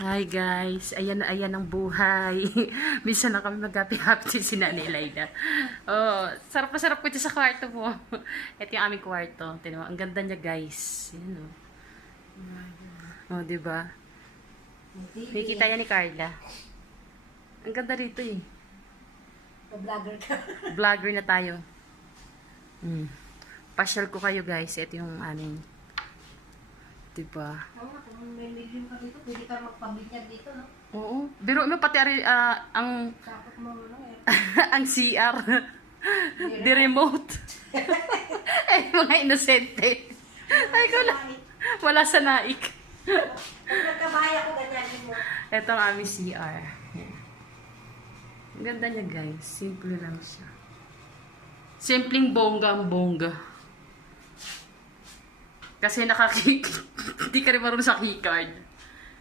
Hi guys, ayan na ayan ang buhay. Minsan na kami mag-happy-happy si Nanay Layla. Oh, sarap na sarap ko dyan sa kwarto mo. Ito yung aming kwarto. Tignan mo, ang ganda niya guys. Yan oh, diba? Nakikita yan ni Carla. Ang ganda rito eh. Vlogger ka. Vlogger na tayo. Pasyal ko kayo guys. Ito yung aming. Diba? Kung may million ka dito, pwede ka magpabinyag dito, no? Oo. Biro mo pati ang Sakot mo, ano eh. ang CR. The remote. Ay, mga inosente. Ay, ko lang. Wala sa naik. Kung nagkabaya ko, ganyan mo. Ito ang aming CR. Yan. Ang ganda niya, guys. Simple lang siya. Simpleng bongga ang bongga. Kasi hindi ka rin marunong sa keycard.